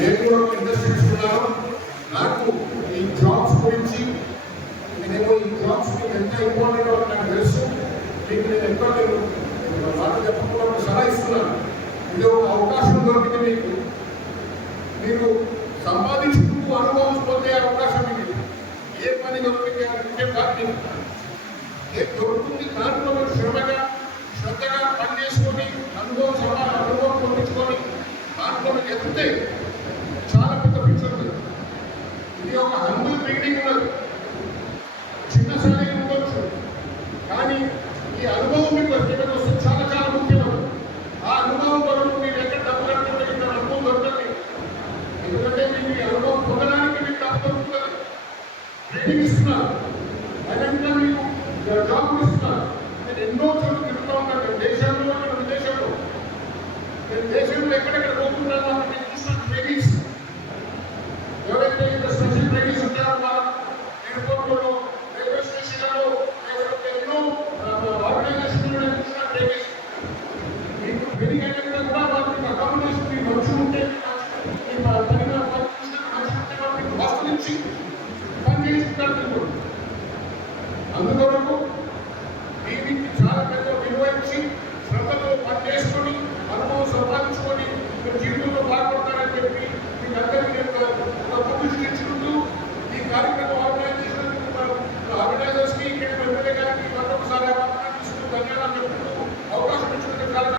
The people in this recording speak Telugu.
నేను కూడా ఇండస్ట్రీస్ ఉన్నాను. నాకు ఈ జాబ్స్ గురించి నేను ఈ జాబ్స్ ఎంత ఇంపార్టెంట్ అని నాకు తెలుసు. మీకు నేను ఎక్కడ మాట చెప్పకుండా సలహా ఇస్తున్నాను. ఇది ఒక అవకాశం దొరికింది మీకు. మీరు సంపాదించుకుంటూ అనుభవం పొందే అవకాశం ఇది. ఏ పని దొరికితే ఏం దొరుకుతుంది దాంట్లో మీరు శ్రద్ధగా పని చేసుకొని అనుభవం పొందించుకొని దాంట్లో మీకు ఎదిగితే చాలా పెద్ద పిక్చర్ ఉంది. ఇది ఒక హంబుల్ బిల్డింగ్ ఉన్నది, చిన్న స్థాయి ఉండొచ్చు, కానీ ఈ అనుభవం మీకు వస్తే చాలా చాలా ముఖ్యమైనది. ఆ అనుభవం వరకు మీరు ఎక్కడ డబ్బు కట్టుకుంటే ఇక్కడ అనుభవం దొరకదు. ఎందుకంటే మీకు ఈ అనుభవం పొందడానికి మీకు డబ్బు దొరుకుతుంది.